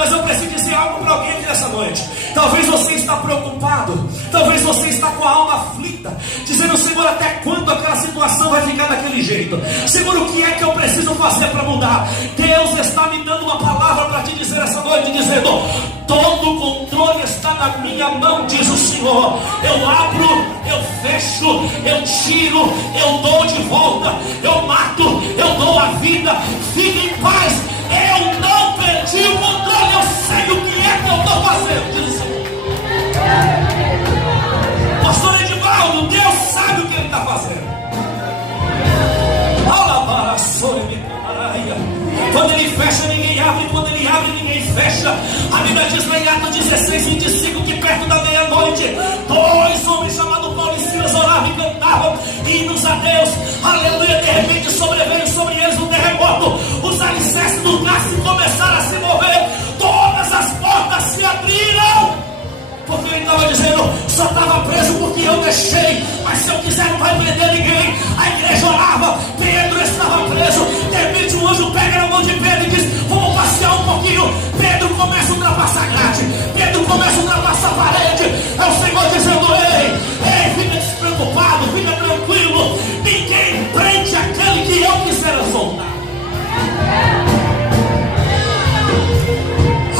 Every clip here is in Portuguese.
Mas eu preciso dizer algo para alguém aqui nessa noite. Talvez você está preocupado, talvez você está com a alma aflita, dizendo: Senhor, até quando aquela situação vai ficar daquele jeito? Senhor, o que é que eu preciso fazer para mudar? Deus está me dando uma palavra para te dizer essa noite, dizendo: todo o controle está na minha mão, diz o Senhor. Eu abro, eu fecho, eu tiro, eu dou de volta, eu mato, eu dou a vida. Fique em paz, eu não perdi o controle, eu sei o que é que eu estou fazendo, diz o Senhor. Pastor Edivaldo, Deus sabe o que Ele está fazendo. Quando Ele fecha, ninguém abre. Quando Ele abre, ninguém fecha. A Bíblia diz lá em Atos 16, 25, que perto da meia-noite, 2 homens chamados Paulo e Silas oravam e cantavam hinos a Deus. Aleluia. De repente sobreveio sobre eles um terremoto. Os alicerces do cárcere começaram a se mover. Todas as portas se abriram. Porque ele estava dizendo: só estava preso porque eu deixei, mas se eu quiser não vai prender ninguém. A igreja orava, Pedro estava preso. De repente um anjo pega na mão de Pedro e diz: vamos passear um pouquinho. Pedro começa a ultrapassar a grade, Pedro começa a ultrapassar a parede. É o Senhor dizendo: ei, fica despreocupado, fica tranquilo. Ninguém prende aquele que eu quiser soltar.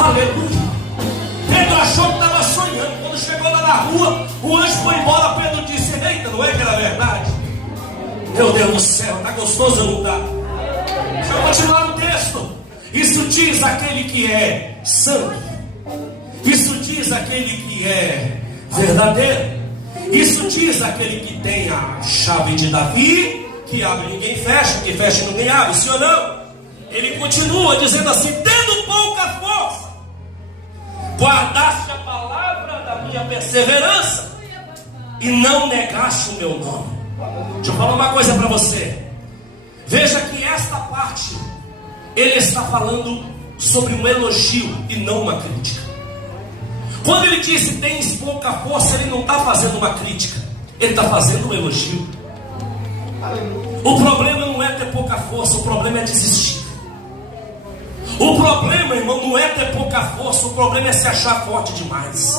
Aleluia. Pedro achou que estava sonhando. Quando chegou lá na rua, o anjo foi embora. Pedro disse: eita, não é que era verdade? Meu Deus do céu, está gostoso ou não está? Deixa eu continuar no texto. Isso diz aquele que é santo, isso diz aquele que é verdadeiro, isso diz aquele que tem a chave de Davi, que abre e ninguém fecha, que fecha e ninguém abre, sim ou não? Ele continua dizendo assim: tendo pouca força, guardaste a palavra da minha perseverança e não negaste o meu nome. Deixa eu falar uma coisa para você. Veja que esta parte ele está falando sobre um elogio e não uma crítica. Quando ele disse tens pouca força, ele não está fazendo uma crítica, ele está fazendo um elogio. O problema não é ter pouca força, o problema é desistir. O problema, irmão, não é ter pouca força, o problema é se achar forte demais.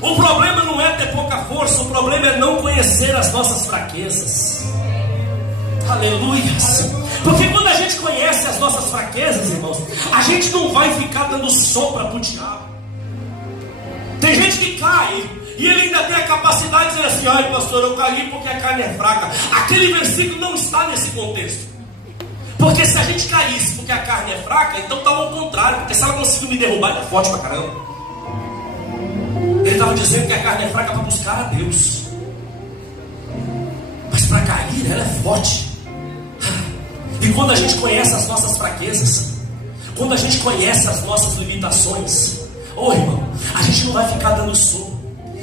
O problema não é ter pouca força, o problema é não conhecer as nossas fraquezas. Aleluia. Porque quando a gente conhece as nossas fraquezas, irmãos, a gente não vai ficar dando sombra para o diabo. Tem gente que cai e ele ainda tem a capacidade de dizer assim: ai pastor, eu caí porque a carne é fraca. Aquele versículo não está nesse contexto. Porque se a gente caísse porque a carne é fraca, então estava ao contrário. Porque se ela conseguiu me derrubar, ela é forte pra caramba. Ele estava dizendo que a carne é fraca para buscar a Deus, mas para cair ela é forte. E quando a gente conhece as nossas fraquezas, quando a gente conhece as nossas limitações, irmão, a gente não vai ficar dando soco.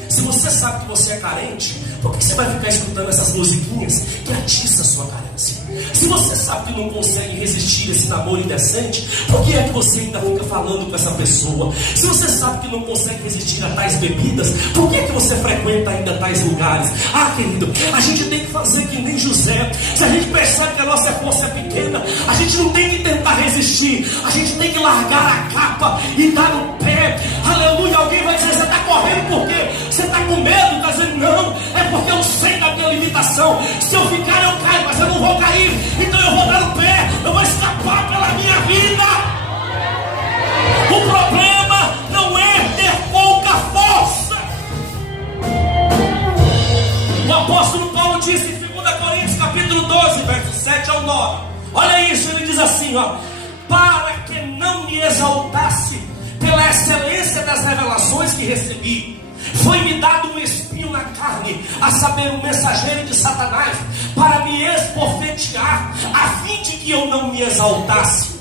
Se você sabe que você é carente, por que você vai ficar escutando essas musiquinhas que atiçam a sua carência? Se você sabe que não consegue resistir a esse namoro indecente, por que é que você ainda fica falando com essa pessoa? Se você sabe que não consegue resistir a tais bebidas, por que é que você frequenta ainda tais lugares? Querido, a gente tem que fazer que nem José. Se a gente percebe que a nossa força é pequena, a gente não tem que tentar resistir, a gente tem que largar a capa e dar o pé. Aleluia. Alguém vai dizer: você está correndo por quê? Você está com medo? Está dizendo: não, é porque eu sei da minha limitação. Se eu ficar eu caio, mas eu não vou cair. Então eu vou dar o pé, eu vou escapar pela minha vida. O problema não é ter pouca força. O apóstolo Paulo disse em 2 Coríntios capítulo 12, versos 7 ao 9. Olha isso, ele diz assim: para que não me exaltasse pela excelência das revelações que recebi, foi-me dado um espinho na carne, a saber, um mensageiro de Satanás, para me esbofetear, a fim de que eu não me exaltasse.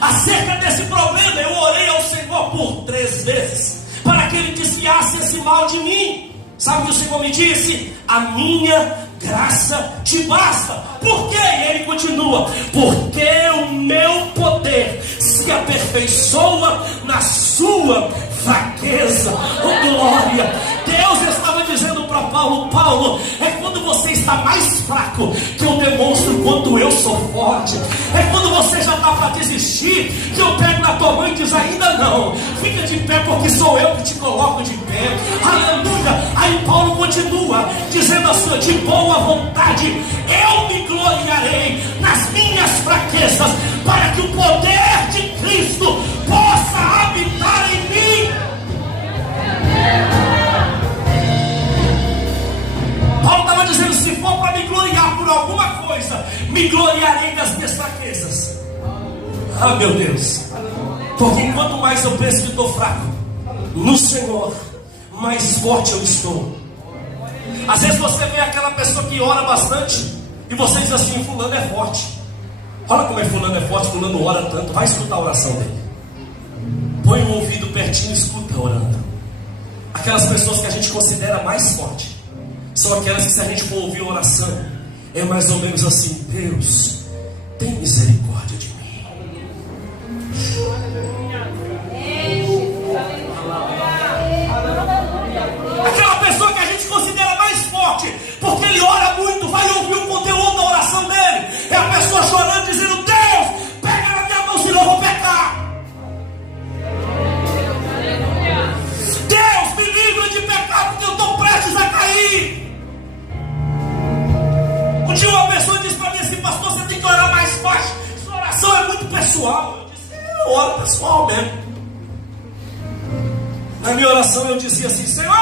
Acerca desse problema eu orei ao Senhor por 3 vezes, para que Ele desviasse esse mal de mim. Sabe o que o Senhor me disse? A minha graça te basta. Por quê? E ele continua: porque o meu poder se aperfeiçoa na sua fraqueza. Oh glória! Deus estava dizendo para Paulo: Paulo, é quando você está mais fraco que eu demonstro quanto eu sou forte. É quando você já está para desistir que eu pego na tua mão e diz: ainda irmão. Fica de pé, porque sou eu que te coloco de pé. Aleluia. Aí Paulo continua dizendo assim: de boa vontade eu me gloriarei nas minhas fraquezas, para que o poder de Cristo possa habitar em mim. Paulo estava dizendo: se for para me gloriar por alguma coisa, me gloriarei das minhas fraquezas. Ah, meu Deus. Porque enquanto mais eu penso que estou fraco no Senhor, mais forte eu estou. Às vezes você vê aquela pessoa que ora bastante e você diz assim: fulano é forte. Olha como é fulano é forte, fulano ora tanto. Vai escutar a oração dele. Põe o ouvido pertinho e escuta orando. Aquelas pessoas que a gente considera mais forte são aquelas que, se a gente for ouvir a oração, é mais ou menos assim: Deus, tem misericórdia de mim. Aquela pessoa que a gente considera mais forte, porque ele ora muito, vai ouvir o conteúdo da oração dele, é a pessoa chorando, dizendo: Deus, pega na minha mão, senão eu vou pecar. Deus, me livra de pecar, porque eu estou prestes a cair. Um dia uma pessoa disse para mim assim: pastor, você tem que orar mais forte, sua oração é muito pessoal. Eu disse: eu oro pessoal mesmo. Na minha oração eu dizia assim: Senhor,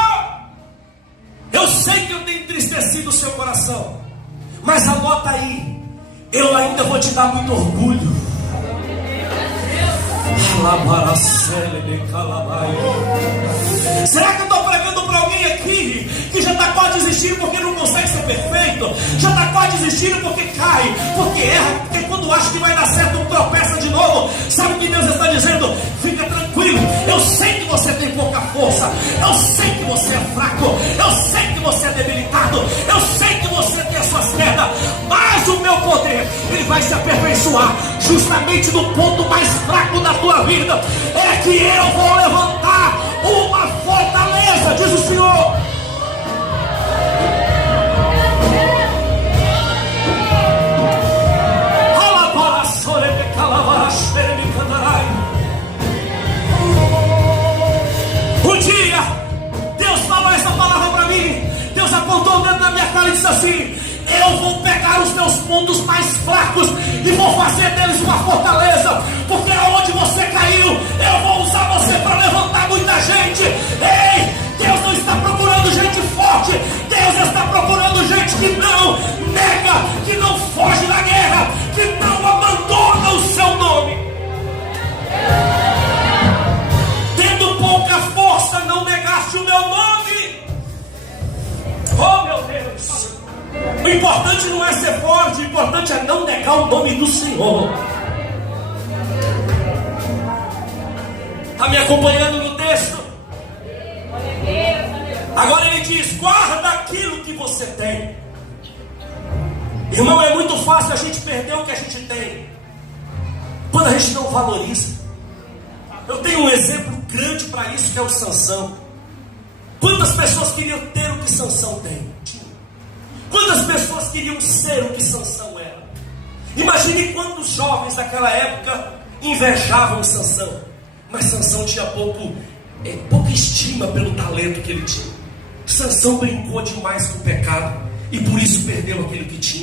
eu sei que eu tenho entristecido o seu coração, mas anota aí, eu ainda vou te dar muito orgulho. Será que eu estou pregando para alguém aqui que já está quase desistindo porque não consegue ser perfeito? Já está quase desistindo porque cai, porque erra, porque quando acha que vai dar certo tropeça de novo? Sabe o que Deus está dizendo? Fica tranquilo, eu sei que você tem pouca força, eu sei que você é fraco, eu sei que você é debilitado, eu sei que você tem as suas quedas, mas o meu poder, ele vai se aperfeiçoar justamente no ponto mais fraco da tua vida. É que eu vou levantar uma fortaleza, diz o Senhor. Um dia Deus falou essa palavra para mim. Deus apontou o dedo na minha cara e disse assim: eu vou pegar os teus pontos mais fracos e vou fazer deles uma fortaleza, porque aonde você caiu, eu vou usar você para levantar muita gente. Ei, Deus não está procurando gente forte, Deus está procurando gente que não nega, que não foge da guerra, que não abandona o seu nome. Tendo pouca força, não negaste o meu nome. Oh, meu Deus. O importante não é ser forte, o importante é não negar o nome do Senhor. Está me acompanhando no texto? Agora ele diz: guarda aquilo que você tem. Irmão, é muito fácil a gente perder o que a gente tem quando a gente não valoriza. Eu tenho um exemplo grande para isso, que é o Sansão. Quantas pessoas queriam ter o que Sansão tem? Quantas pessoas queriam ser o que Sansão era? Imagine quantos jovens daquela época invejavam Sansão. Mas Sansão tinha pouca estima pelo talento que ele tinha. Sansão brincou demais com o pecado e por isso perdeu aquilo que tinha.